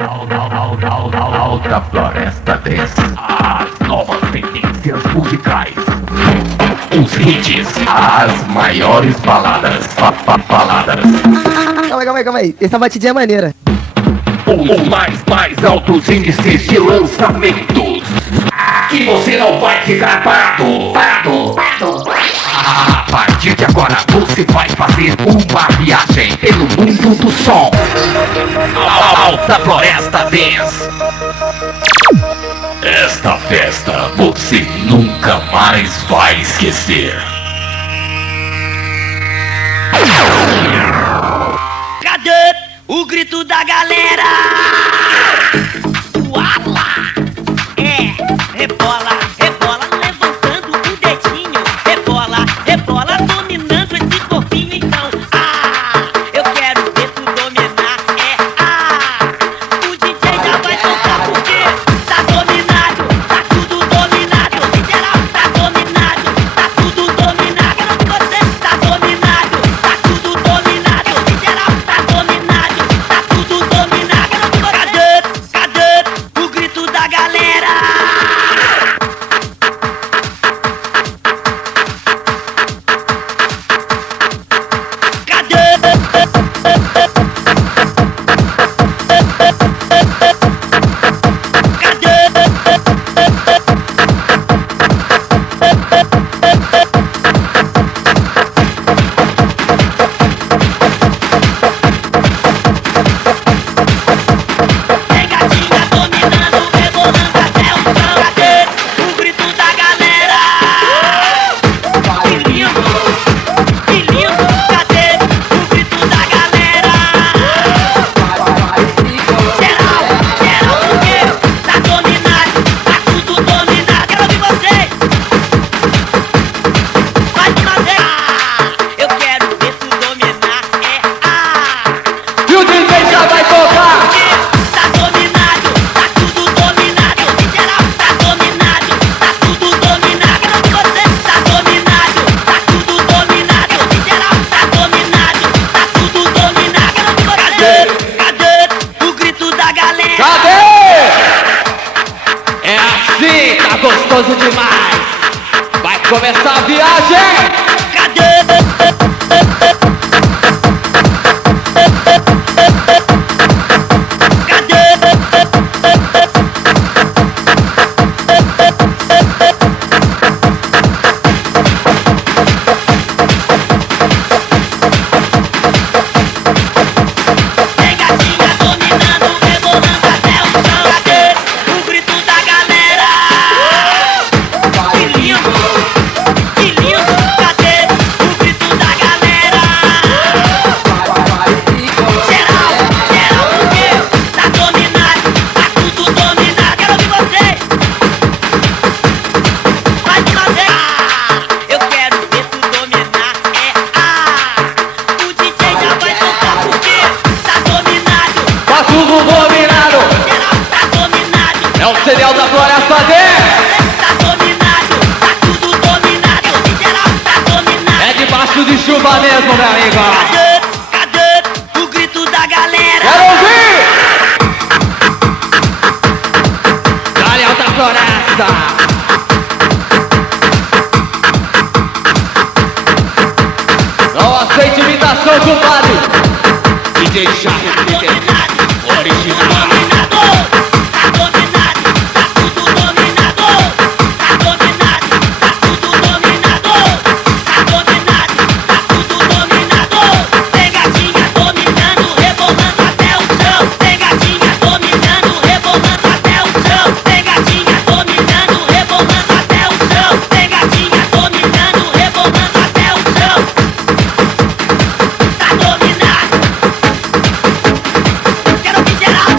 Alta Floresta desce as novas tendências musicais, os hits, as maiores baladas, baladas. Calma aí, essa batidinha é maneira. Os mais altos índices de lançamentos, que você não vai ficar parado. A partir de agora você vai fazer uma viagem pelo mundo do som. Alta Floresta Dance. Esta festa você nunca mais vai esquecer. Cadê o grito da galera? Uala! Rebola, rebola, levantando o dedinho. Rebola, rebola, dominando esse corpinho. Então, eu quero ver tu dominar. O DJ já vai tocar porque tá dominado, tá tudo dominado. O geral tá dominado, tá tudo dominado. Eu não você tá dominado, tá tudo dominado. O geral tá dominado, tá tudo dominado. Eu não cadê o grito da galera? Pegadinha dominando, rebolando até o chão. Cadê o grito da galera? Que lindo, cadê o grito da galera? Geral, porque tá dominado, tá tudo dominado. Quero ouvir vocês. Mais uma vez. Eu quero ver tu dominar. E o DJ já vai tocar. Tá dominado, tá tudo dominado. O geral tá dominado, tá tudo dominado. Quero ouvir você. Tá dominado, tá tudo dominado. O geral tá dominado, tá tudo dominado. Quero ouvir você. Cadê o grito da galera? Cadê? É assim, tá gostoso demais. Vai começar a viagem. Cadê? Pegadinha dominando, rebolando até o chão. Cadê o grito da galera? Que lindo, cadê o grito da galera? Geral, porque tá dominado, tá tudo dominado. Quero ouvir vocês. Mais uma vez. Eu quero ver tu dominar. O DJ já vai tocar porque tá dominado. Tá tudo dominado. Geral tá dominado. É o cereal da Floresta dele. Tá dominado, tá tudo dominado. Geral tá dominado. É debaixo de chuva mesmo, meu amigo. Cadê o grito da galera? Quero ouvir. Dale Alta Floresta. Não aceite imitação, compadre. DJ Chaco, original. Pegadinha dominando, rebolando até o chão. Pegadinha dominando, rebolando até o chão. Pegadinha dominando, rebolando até o chão. Pegadinha dominando, rebolando até o chão. Tá dominado. Quero que geral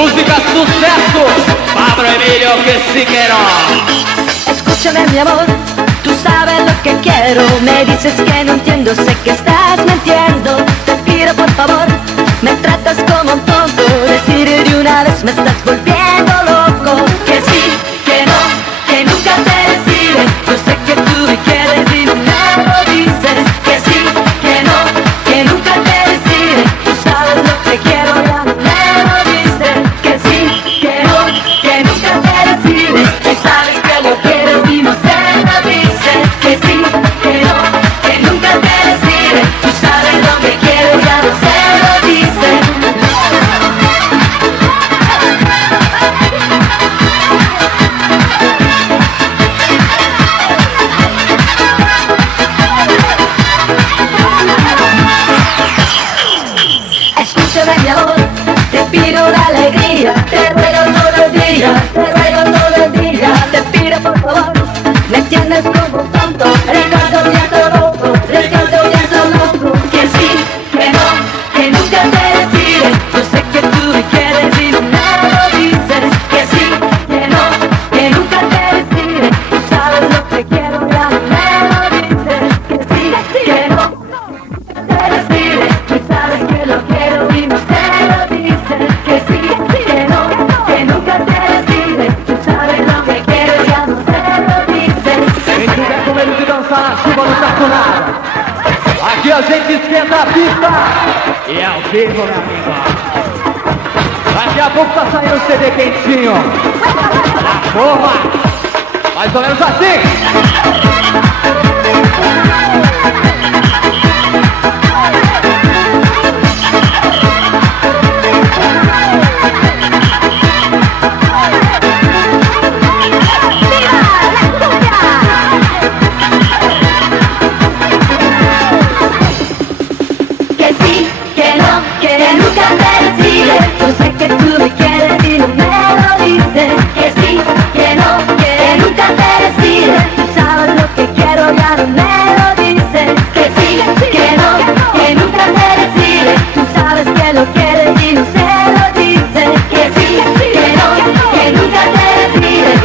Música sucesso, Pablo Emilio Quesiquero. Escúchame mi amor, tú sabes lo que quiero. Me dices que no entiendo, sé que estás mintiendo. Te pido por favor, me tratas como un tonto. Decir de una vez me estás volviendo loco. Que sí, que no, que nunca te decides. Yo sé que tú me quieres y no me lo dices. Que sí, que no, que nunca te decides. Tú sabes lo que quiero, ya no me lo dices. Que sí, que no, que nunca te decides. Tú sabes que lo quieres y no se lo dices. Que sí, que no, que nunca te decides. Tú sabes lo que quiero, ya no se lo dices. Escúchame mi amor, te pido una alegría. Te ruego todo el día, te ruego todo el día. Te pido por favor, me entiendes como un tonto. Recuerdo ya todo loco, recuerdo ya todo loco. Que sí, que no, que nunca te decides. Yo sé que tú me quieres y no me lo dices. Que sí, que no, que nunca te decides. Tú sabes lo que quiero, ya no me lo dices. Que sí, que no, te decides. Tú sabes que lo quiero y no te lo dices. Que sí, que no, que nunca te decides. Tú sabes lo que quiero, ya no te lo dices. Quem tiver com medo de dançar na chuva não tá com nada. Aqui a gente esquenta a pista. E é ao vivo, meu amigo. Daqui a pouco tá saindo o CD quentinho. Na forma. Mais ou menos assim. Que sí, que no, que nunca te decides. Yo sé que tú me quieres y no me lo dices. Que sí, que no, que nunca te decides. Tú sabes lo que quiero, ya no me lo dices. Que sí, que no, que nunca te decides. Tú sabes que lo quieres y no se lo dices. Que sí, que no, que nunca te decides.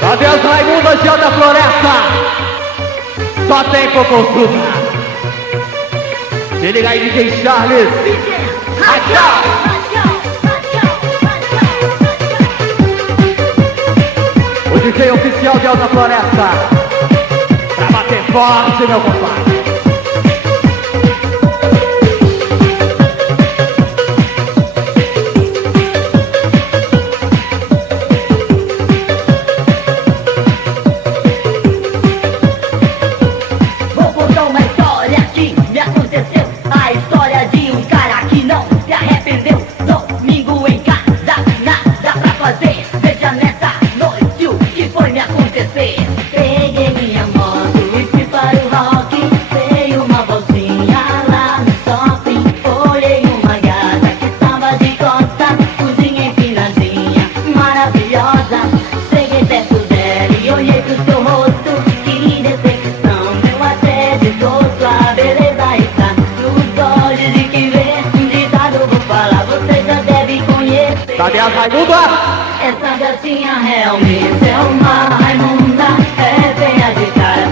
Cadê as Raimundas de Alta Floresta? Só tem Cocosuda. Se liga aí, DJ Charles. O DJ oficial de Alta Floresta. Pra bater forte, meu compadre. Vou contar uma história que me aconteceu. A história de um cara que não se arrependeu. Domingo em casa, nada pra fazer. Veja nessa noite o que foi me acontecer. Peguei minha moto e fui para o rock. Dei uma voltinha lá no shopping. Olhei uma gata que estava de costas, cozinha empinadinha, maravilhosa. Cheguei perto dela e olhei pro seu rosto. Que decepção, deu até desgosto. A beleza está nos olhos de quem vê. Um ditado vou falar, você já deve conhecer. Cadê as Raimundas? Essa gatinha realmente é uma Raimunda. É feia de cara.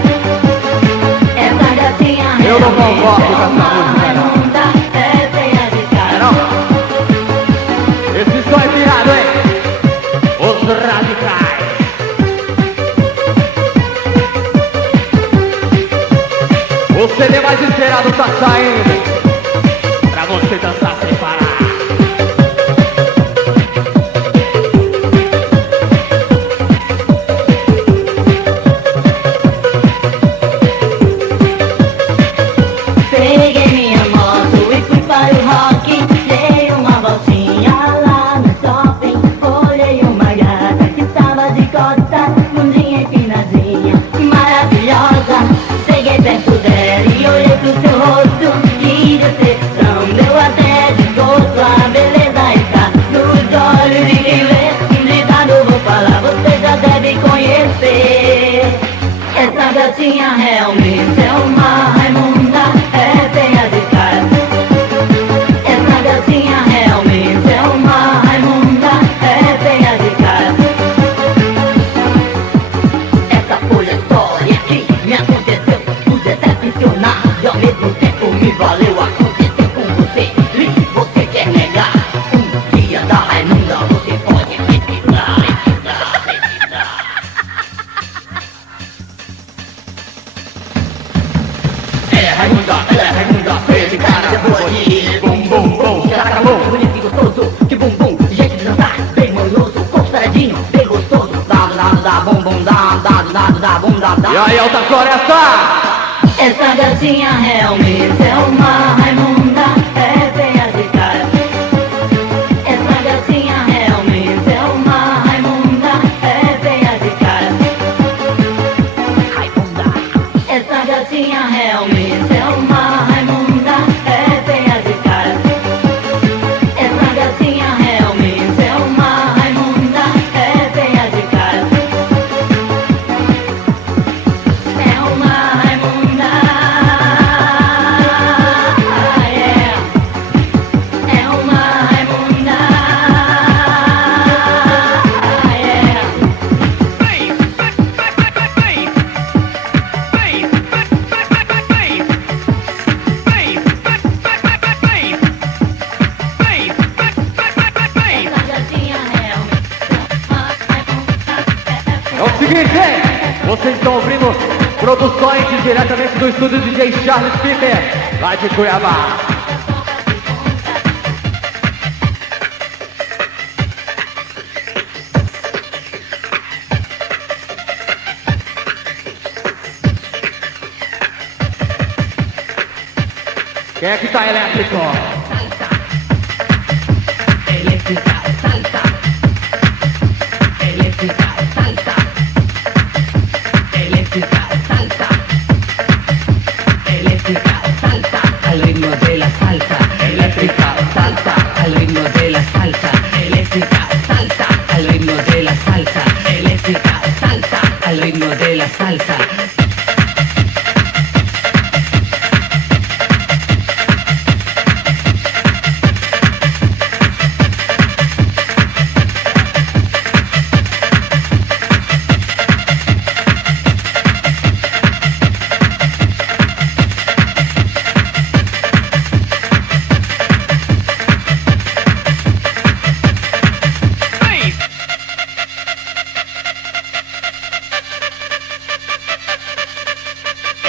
Essa gatinha Eu não realmente concordo com é essa uma música, não. Raimunda. É feia de cara. Não. Esse som é pirado, hein? Os radicais. O CD mais esperado tá saindo. Pra você dançar sem parar. Peguei minha moto e fui para o rock. Dei uma voltinha lá no shopping. Olhei uma gata que estava de costas, bundinha empinadinha, maravilhosa. Cheguei perto dela e olhei pro seu rosto. garotinha realmente é uma Raimunda, é feia de cara. Essa garotinha realmente é uma Raimunda, é feia de cara. Essa foi a história que me aconteceu, tudo decepcionar e ao mesmo tempo me valeu. Aconteceu com você e você quer negar. Um dia da Raimunda você pode pesquisar, pesquisar, pesquisar. Ela é Raimunda, feia de cara, boa de bum bum bum. Caraca, bom, bonito e gostoso, que bumbum, jeito de dançar, bem manhoso, corpo saradinho, bem gostoso. Dado, dado, dá, bum, bum, dá, dado, dado, dá, bum, dá, dá. E aí, Alta Floresta? Essa gatinha realmente é uma Raimunda, é feia de cara. Essa gatinha realmente é uma Raimunda, é feia de cara. Raimunda. Essa gatinha realmente é uma Raimunda, é feia de cara. Essa gatinha realmente é uma Raimunda, é feia de cara. É uma Raimunda, yeah. É uma Raimunda, yeah. Essa gatinha realmente é uma Raimunda, É o seguinte, hein? Vocês estão ouvindo produções diretamente do estúdio DJ Charles Piper, lá de Cuiabá. Quem é que tá elétrico? elétrica, salsa, elétrica, salsa, elétrica, salsa, elétrica, salsa, al ritmo de la salsa, eléctrica, salsa, al ritmo de la salsa, eléctrica, salsa, al ritmo de la salsa, eléctrica, salsa, al ritmo de la salsa.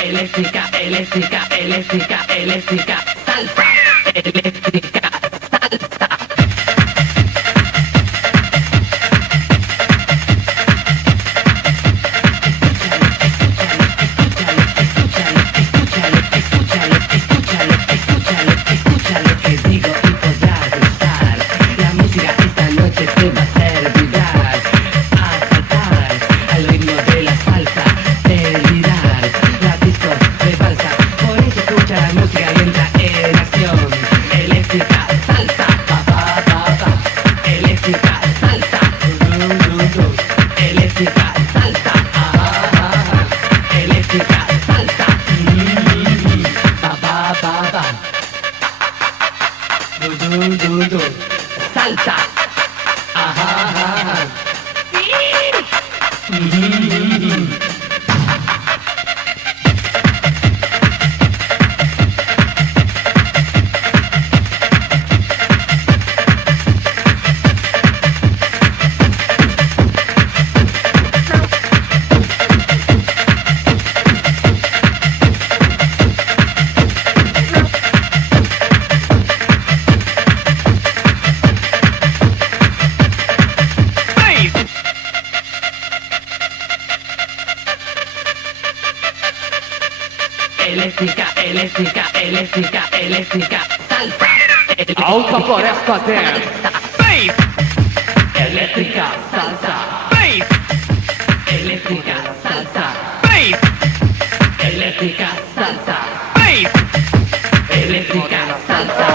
Eléctrica, eléctrica, eléctrica, eléctrica, salsa, eléctrica, salsa. Escucha lo que digo y podrás gustar. La música esta noche te va a hacer vibrar, a saltar al ritmo de la salsa, delirar. La disco rebalsa, por eso escucha la música y entra en acción. Eléctrica, salsa, pa pa pa pa. Eléctrica, salsa, eléctrica, salsa, eléctrica, salsa, pa pa pa pa. Salsa, ajá. Eléctrica, eléctrica, eléctrica, eléctrica, salsa. Alta Floresta Dance. Eléctrica, salsa. Eléctrica, salsa. Eléctrica, salsa. Eléctrica, salsa.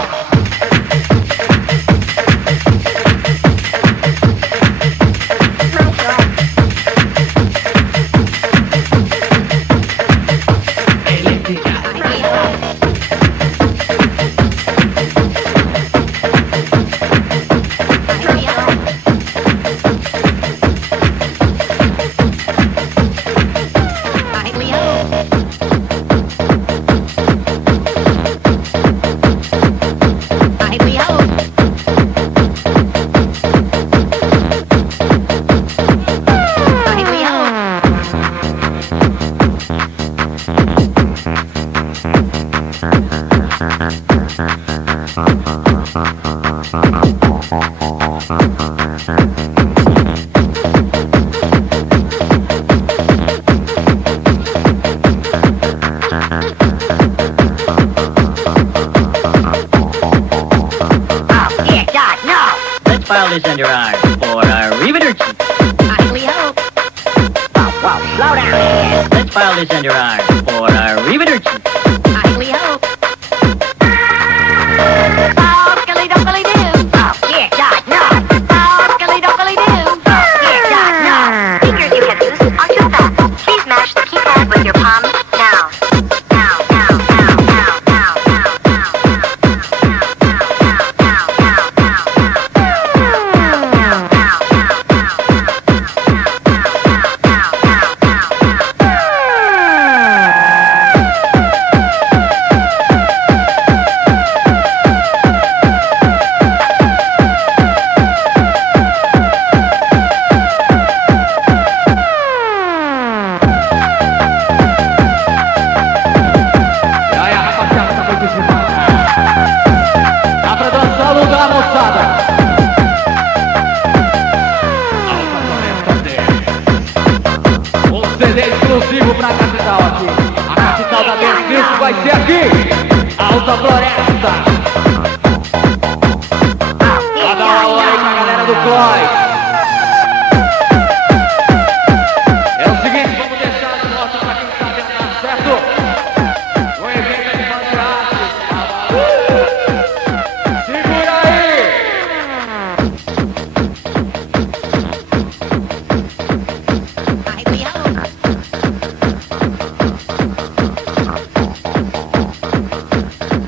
Slowdown. Let's file this under arm for Arrivederci. I we hope. Oh, skilly donkily do. Oh, yeah, dot, no. Oh, skilly donkily do. Oh, yeah, dot, no. Fingers you have used are too fast. Please mash the keypad with your palms now. Now, now, now, now, now, now, now, E aí, rapaziada, tá muito devagar. Dá pra dançar o lugar, moçada. Alta Floresta Dance. Um CD exclusivo pra capital aqui. A capital da Dance Music vai ser aqui. Alta Floresta. Vai dar uma aula aí com a galera do Cloy. É o seguinte, vamos deixar as notas pra quem tá tentando, certo? O evento é de fantasmas. Segura aí! I we hope.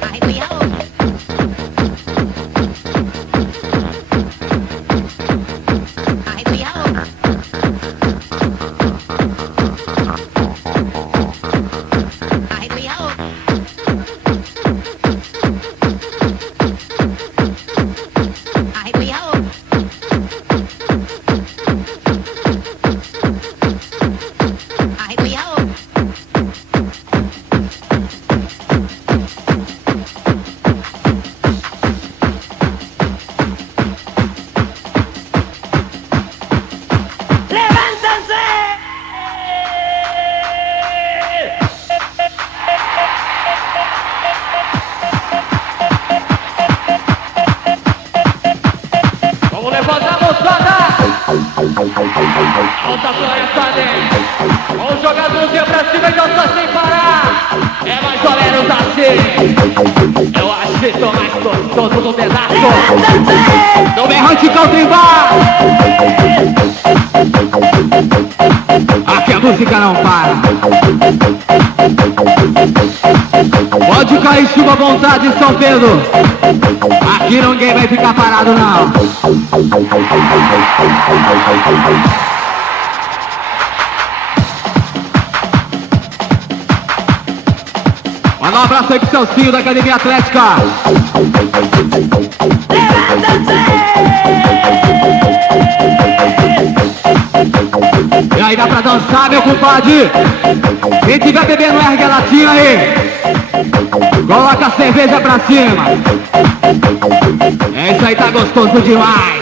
I we hope. I we hope. I we hope. I we hope. I we hope. Vamos levantar a moçada! Alta Floresta Dance. Vamos jogar a mãozinha pra cima e dançar sem parar. É mais ou menos assim. Eu acho que tô mais gostoso do pedaço. Do berrante Country-Bar. Aqui a música não para. Pode cair chuva à vontade em São Pedro. Aqui ninguém vai ficar parado não. Manda um abraço aí pro Celcinho da Academia Atlética. E aí, dá pra dançar, meu compadre? Quem tiver bebendo ergue a latinha aí. Coloca a cerveja pra cima. É isso aí, tá gostoso demais.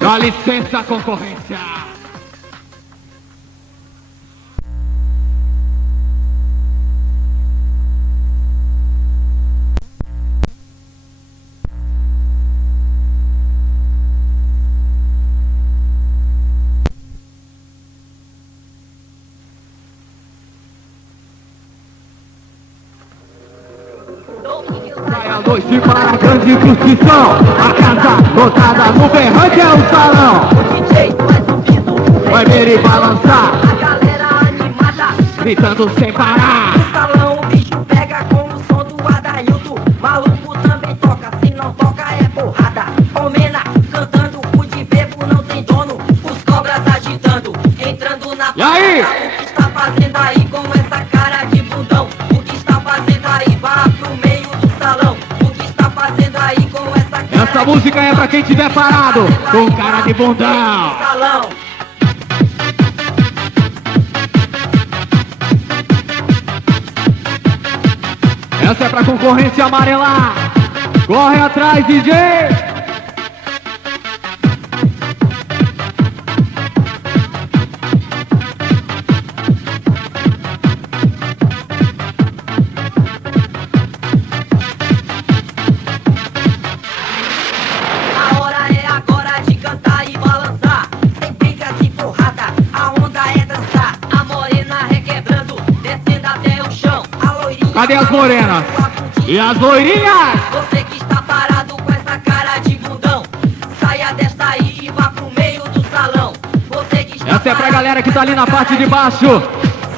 Dá licença, concorrência. Sai a noite para a grande curtição. A casa lotada no berrante é o salão. O DJ vai subindo, Vai ver e balançar, a galera animada. gritando sem parar. No salão o bicho pega com o som do Adaildo. Maluco também toca, se não toca é porrada. Omena cantando, o de bebo não tem dono. Os cobras agitando, entrando na E aí? parada. O que está fazendo aí com essa cara de bundão? O que está fazendo aí? Vá pro meio do salão. O que está fazendo aí com essa cara? Essa música é pra quem tiver parado com cara de bundão. Salão. Essa é pra concorrência amarelar. Corre atrás, DJ. A hora é agora de cantar e balançar. Sem brigas e porrada, a onda é dançar. A morena requebrando, descendo até o chão. A loirinha. Cadê as morenas? E as loirinhas? Você que está parado com essa cara de bundão, saia desta aí e vá pro meio do salão. Você que está Essa é pra galera que tá ali na parte de baixo.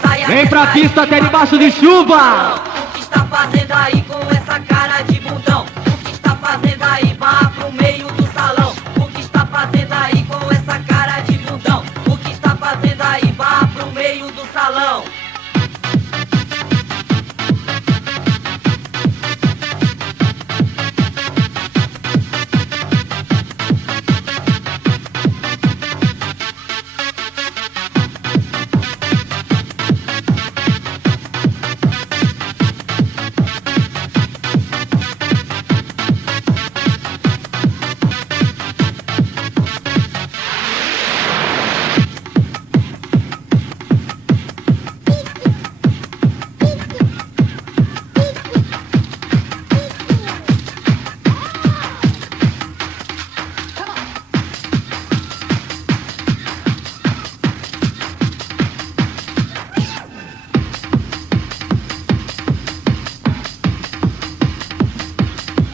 saia Vem pra desta aí pista e até vá debaixo pro de meio do chuva. salão. O que está fazendo aí com essa cara de bundão? O que está fazendo aí? Vá pro meio do salão. O que está fazendo aí com essa cara de bundão? O que está fazendo aí? Vá pro meio do salão.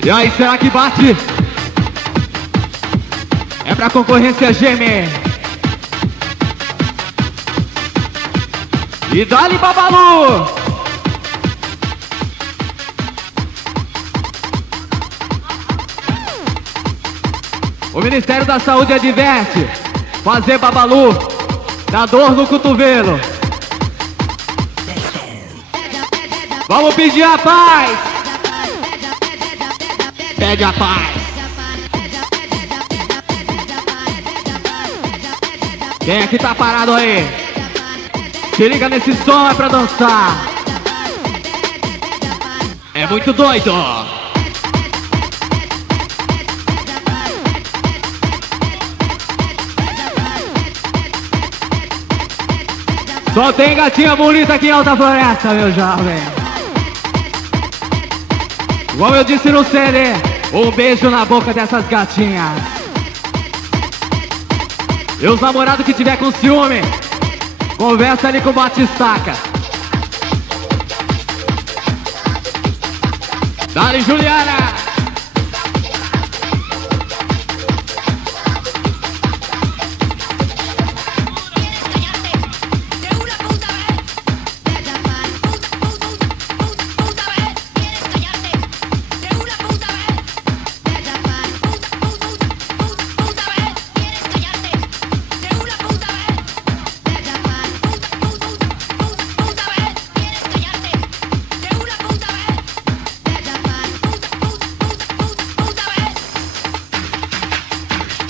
E aí, será que bate? É pra concorrência gemer. E dá-lhe, Babalu! O Ministério da Saúde adverte: fazer Babalu dá dor no cotovelo. Vamos pedir a paz! Pede a paz. Quem é que tá parado aí? Se liga nesse som, é pra dançar. É muito doido. Só tem gatinha bonita aqui em Alta Floresta, meu jovem. Como eu disse no CD, um beijo na boca dessas gatinhas. E os namorados que tiver com ciúme, conversa ali com o Batistaca. Dale, Juliana!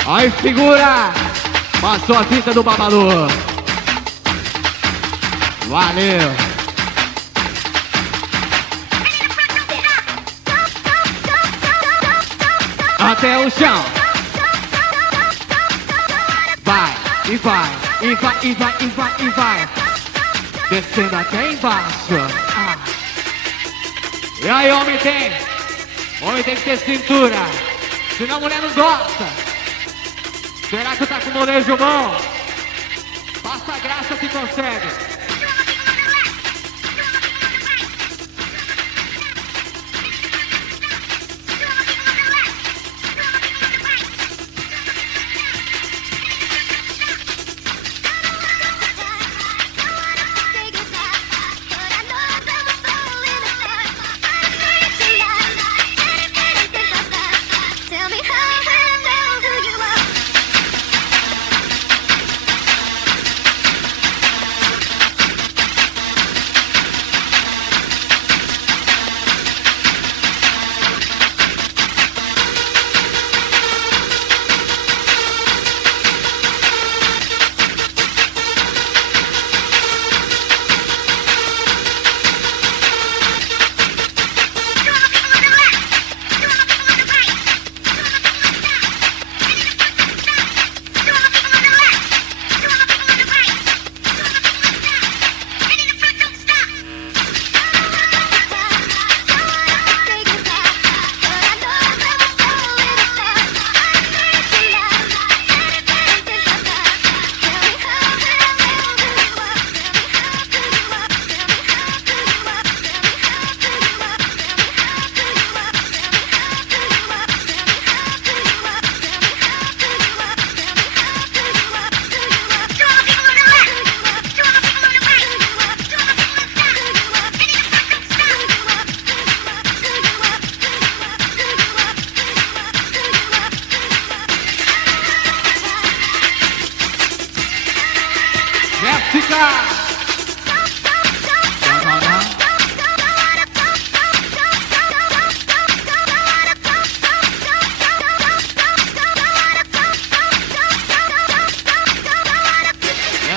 Aí, figura! Passou a fita do Babalu. Valeu! até o chão. Vai, e vai, e vai, e vai, e vai, e vai. Descendo até embaixo. Ah. E aí, homem tem? Homem tem que ter cintura. Senão a mulher não gosta. Será que tá com o molejo bom? Passa a graça que consegue.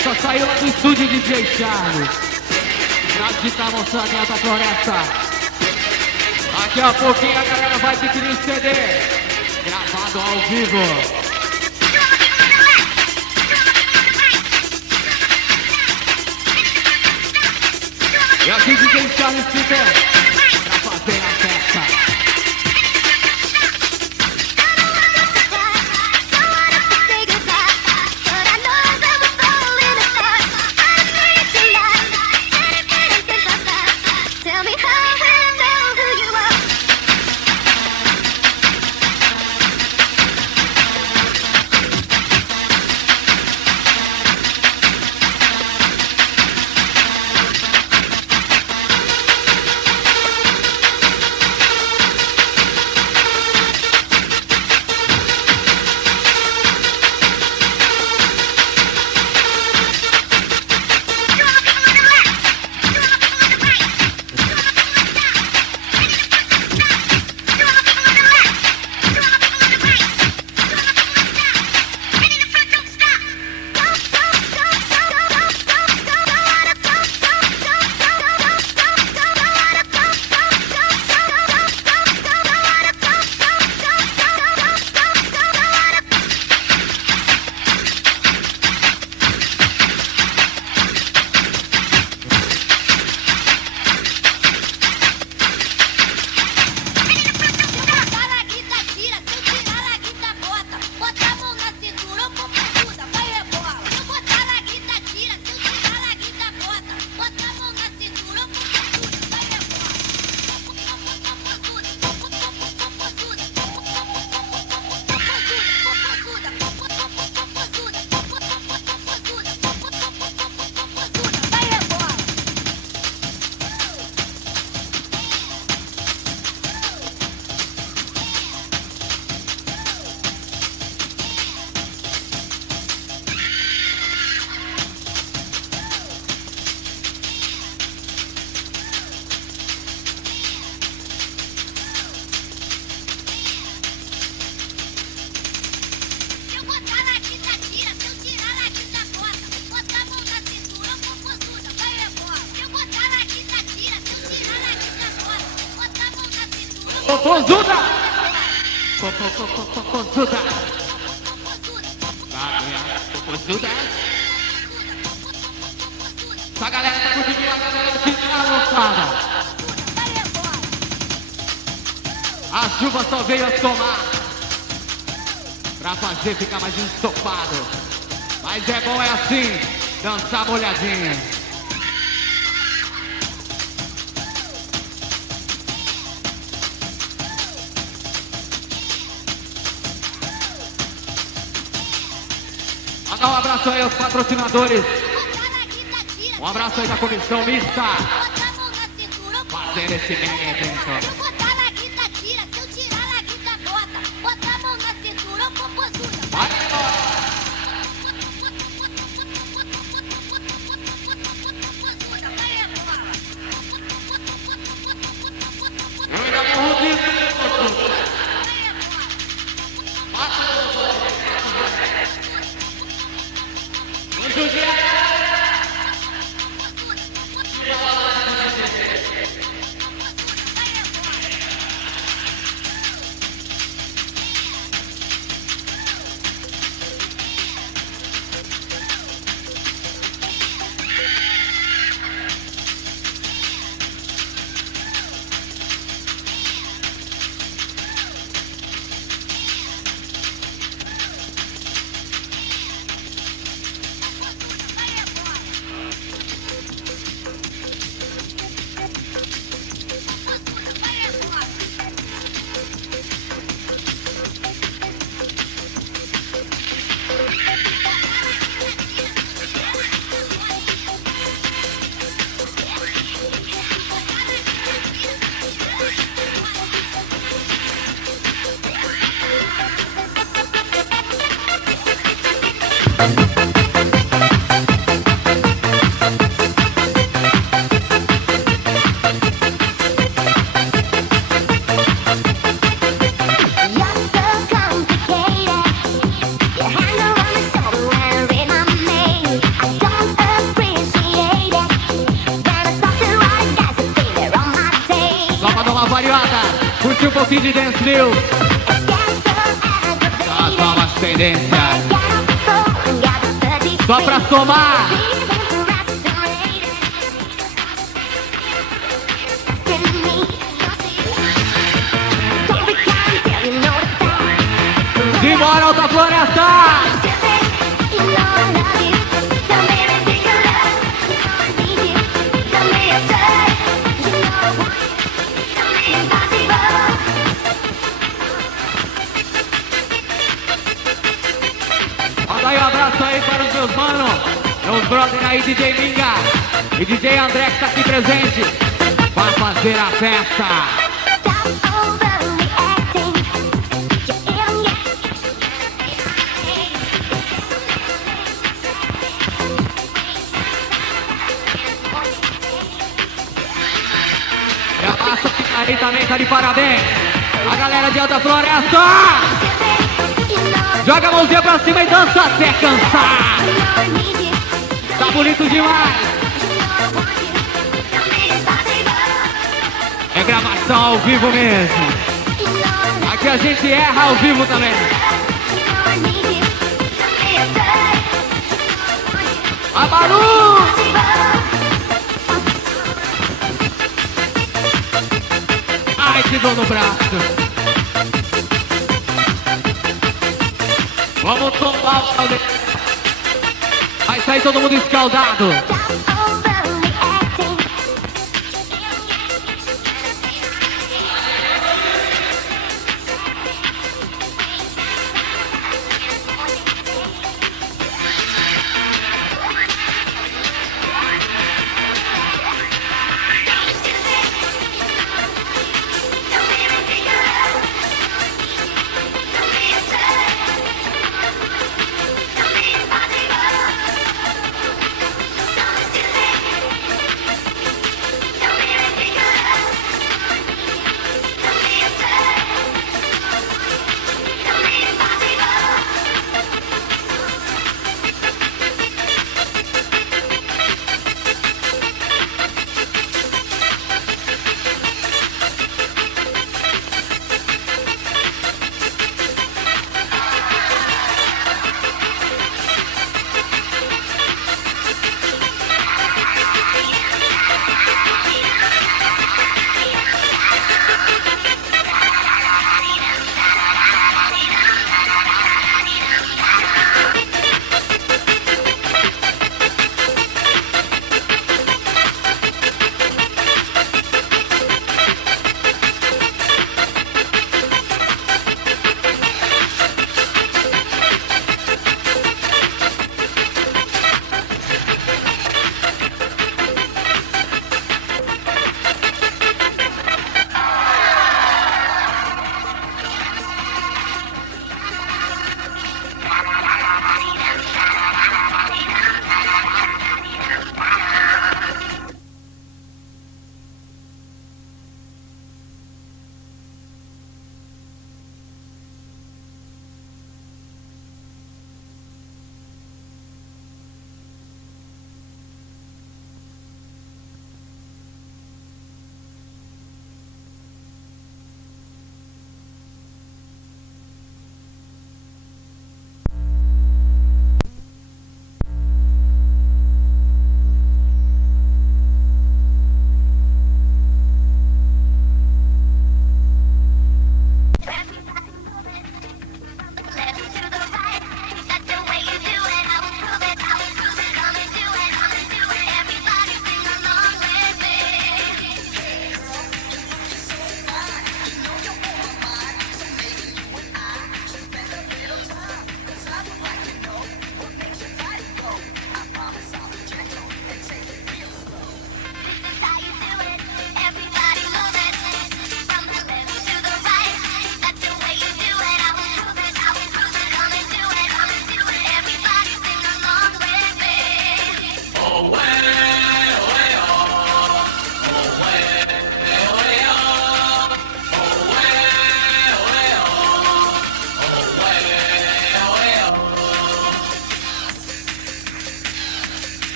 Essa saiu lá do estúdio DJ Charles. Pra tá mostrando essa floresta. Daqui a pouquinho a galera vai adquirir o CD. Gravado ao vivo. E aqui DJ Charles Peter pra fazer a festa. Popozuda! Popozuda. Popozuda. Essa galera tá curtindo a galera de alofada. A chuva só veio a somar pra fazer ficar mais ensopado. Mas é bom, é assim, dançar molhadinha. Mandar um abraço aí aos patrocinadores. Um abraço aí da comissão mista. Fazer esse mega evento. Curtiu um pouquinho de Dance New? As novas tendências. Só pra somar. Simbora, Alta Floresta! Manda aí um abraço aí para os meus manos, meus brother aí, DJ Minga e DJ André que tá aqui presente para fazer a festa. E a massa que tá aí também tá de parabéns. A galera de Alta Floresta! Joga a mãozinha pra cima e dança até cansar. Tá bonito demais. É gravação ao vivo mesmo. Aqui a gente erra ao vivo também. A Baru! Ai, que dor no braço. Vamos tomar o caldeirão. Vai sair todo mundo escaldado.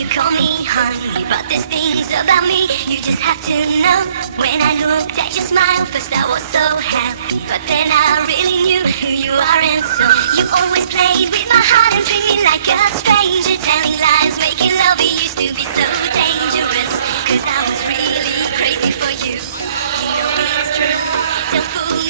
you call me honey, but there's things about me you just have to know. When I looked at your smile, first I was so happy, but then I really knew who you are, and so you always played with my heart and treat me like a stranger, telling lies, making love. It used to be so dangerous, 'cause I was really crazy for you. You know it's true, don't fool me.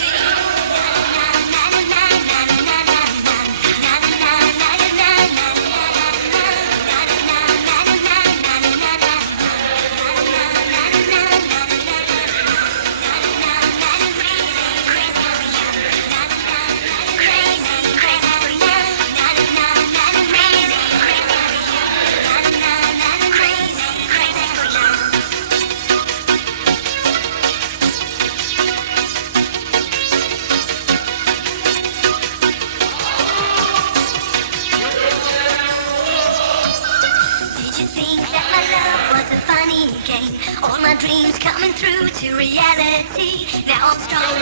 All my dreams coming through to reality. Now I'm strong.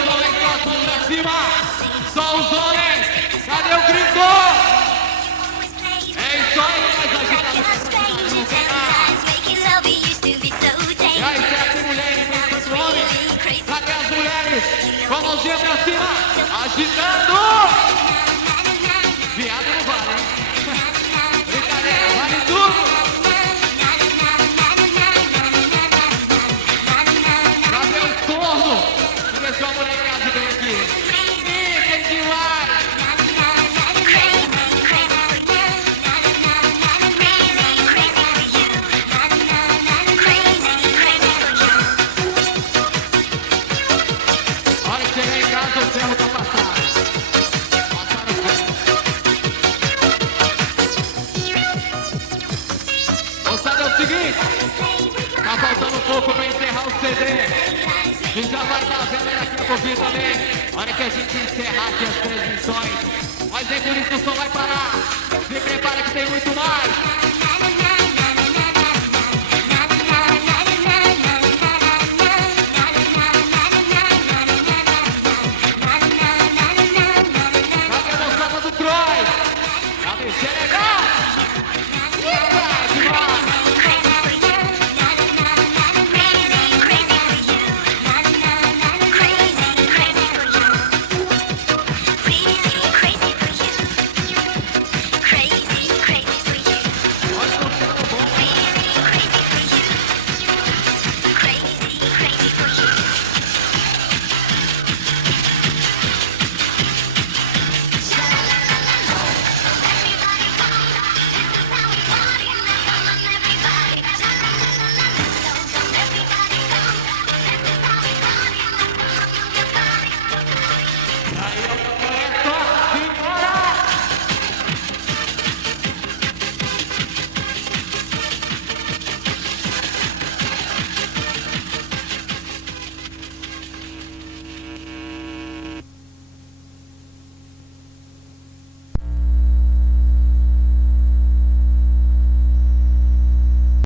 Pra cima! Só os homens! Cadê o grito? É isso aí, mais agitado. E aí, sete mulheres, tanto homens. Cadê as mulheres? Com a mãozinha pra cima, agitando! Viado não vale, hein? Brincadeira, vale tudo! Deixa a molecada bem aqui. Quem que vai? Hora que chegar em casa, o ferro tá passado. Passaram o ferro. Moçada, é o seguinte. Tá faltando um pouco pra encerrar o CD. E já vai estar vendo daqui a pouquinho também. Hora que a gente encerrar aqui as transmissões. Mas nem por isso o som vai parar. Se prepara que tem muito mais.